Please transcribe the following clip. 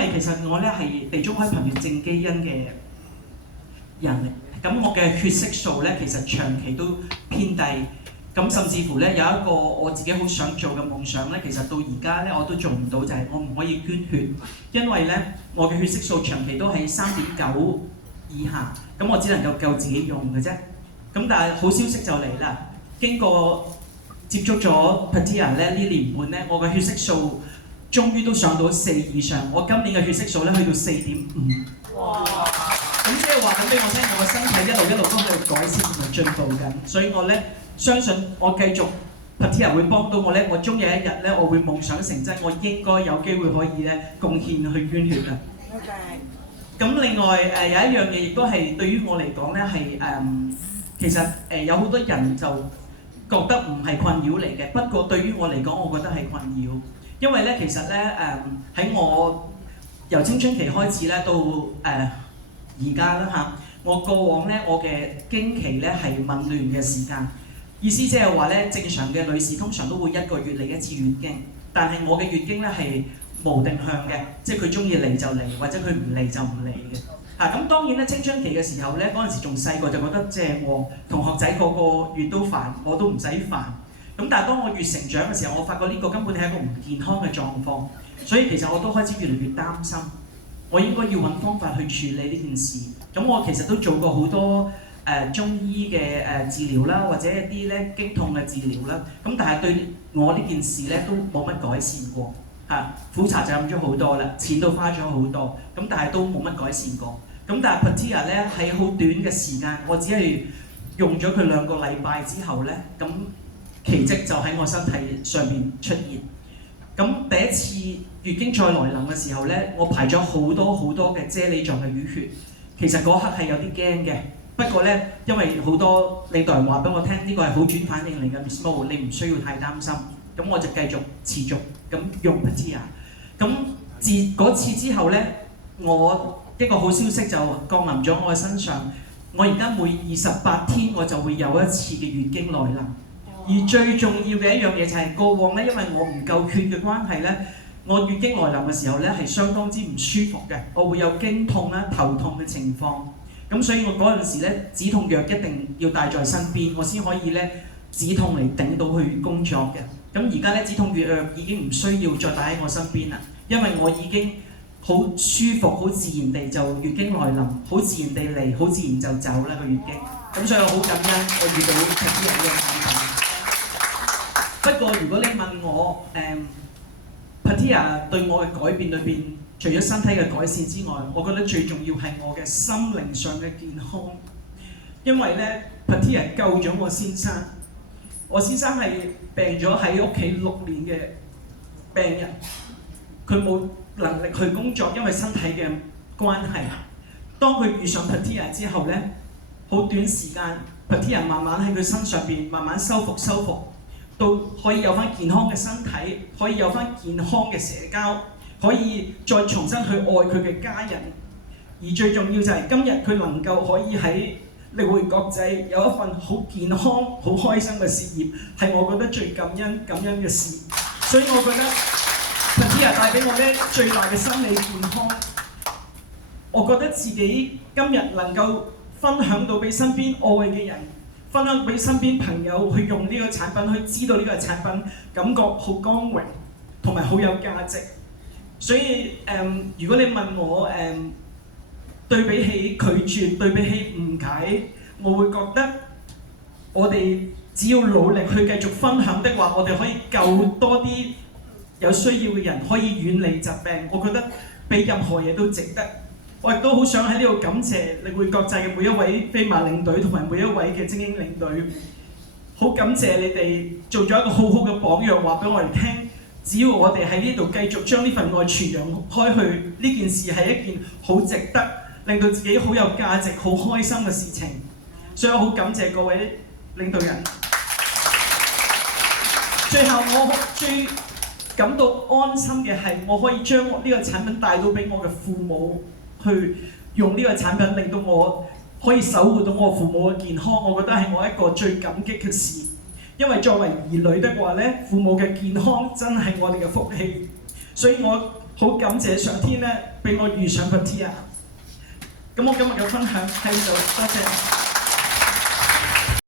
為其實我咧係地中海貧血症基因嘅人嚟，咁我嘅血色素咧其實長期都偏低，咁甚至乎咧有一個我自己好想做嘅夢想咧，其實到而家咧我都做唔到，就係我唔可以捐血，因為咧我嘅血色素長期都喺3.9以下，咁我只能夠自己用嘅啫。咁但係好消息就嚟啦，經過接觸咗 Patia 咧呢年半咧，我嘅血色素終於都上到4以上，我今年嘅血色素咧去到4.5。哇！咁即係話緊俾我聽，我嘅身體一路都喺度改善同埋進步緊，所以我咧相信我繼續 Patia 會幫到我咧，我終有一日咧我會夢想成真，我應該有機會可以咧貢獻去捐血啊！咁另外有一樣嘢亦都係對於我嚟講咧係其實有好多人就覺得唔係困擾嚟嘅，不過對於我嚟講，我覺得係困擾，因為咧其實咧喺我由青春期開始咧到而家啦嚇，我過往咧我嘅經期咧係紊亂嘅時間，意思即係話咧正常嘅女士通常都會1個月嚟一次月經，但係我嘅月經咧係無定向嘅，即係佢中意嚟就嚟，或者佢唔嚟就唔嚟嘅。咁當然咧青春期嘅時候咧，嗰陣時仲細個就覺得正喎，同學仔個個月都煩，我都唔使煩。咁但係當我越成長嘅時候，我發覺呢個根本係一個唔健康嘅狀況，所以其實我都開始越嚟越擔心，我應該要揾方法去處理呢件事。咁我其實都做過好多中醫嘅治療啦，或者一啲咧經痛嘅治療啦。咁但係對我呢件事咧都冇乜改善過。苦茶就飲咗好多啦，錢都花咗好多，咁但係都冇乜改善過。咁但係 Patia 咧喺好短嘅時間，我只係用咗佢2個禮拜之後咧，咁奇蹟就喺我身體上面出現。咁第一次月經再來臨嘅時候咧，我排咗好多嘅啫喱狀嘅淤血，其實嗰刻係有啲驚嘅。不過咧，因為好多領導人話俾我聽，呢個係好轉反應嚟嘅 Miss Mo， 你唔需要太擔心。咁我就繼續持續咁用 Patia。咁自嗰次之後咧，我一個好消息就降臨咗我嘅身上。我而家每28天我就會有一次嘅月經來臨。而最重要嘅一樣嘢就係過往咧，因為我唔夠血嘅關係咧，我月經來臨嘅時候咧係相當之唔舒服嘅，我會有經痛啦、頭痛嘅情況。咁所以我嗰陣時咧止痛藥一定要帶在身邊，我先可以咧止痛嚟頂到去工作嘅。咁而家咧止痛藥已經唔需要再帶喺我身邊啦，因為我已經好舒服、好自然地就月經來臨，好自然地嚟，好自然就走啦個月經。咁所以我好感恩我遇到 Patia 呢個產品。不過如果你問我Patia 對我嘅改變裏邊，除咗身體嘅改善之外，我覺得最重要係我嘅心靈上嘅健康，因為咧 Patia 救咗我先生。我先生係病咗喺屋企6年嘅病人，佢冇能力去工作，因為身體嘅關係。當佢遇上 Patia 之後咧，好短時間 Patia 慢慢喺佢身上邊慢慢修復，到可以有翻健康嘅身體，可以有翻健康嘅社交，可以再重新去愛佢嘅家人。而最重要就係今日佢能夠可以喺力匯國際有一份好健康、好開心嘅事業，係我覺得最感恩嘅事。所以我覺得 Patia 帶俾我咧最大嘅心理健康。我覺得自己今日能夠分享到俾身邊愛嘅人，分享俾身邊朋友去用呢個產品，去知道呢個產品，感覺好光榮同埋好有價值。所以如果你問我對比起拒絕，對比起誤解，我會覺得我哋只要努力去繼續分享的話，我哋可以救多啲有需要嘅人，可以遠離疾病。我覺得比任何嘢都值得。我亦都好想喺呢度感謝力匯國際嘅每一位飛馬領隊同埋每一位嘅精英領隊，好感謝你哋做咗一個好好嘅榜樣，話俾我哋聽。只要我哋喺呢度繼續將呢份愛傳揚開去，呢件事係一件好值得，令到自己好有價值、好開心嘅事情。所以我好感謝各位領導人。最後我最感到安心嘅係，我可以將呢個產品帶到俾我嘅父母去用呢個產品，令到我可以守護到我父母嘅健康。我覺得係我一個最感激嘅事。因為作為兒女的話咧，父母嘅健康真係我哋嘅福氣，所以我好感謝上天咧，俾我遇上 Patia。咁我今日嘅分享喺呢度，多謝。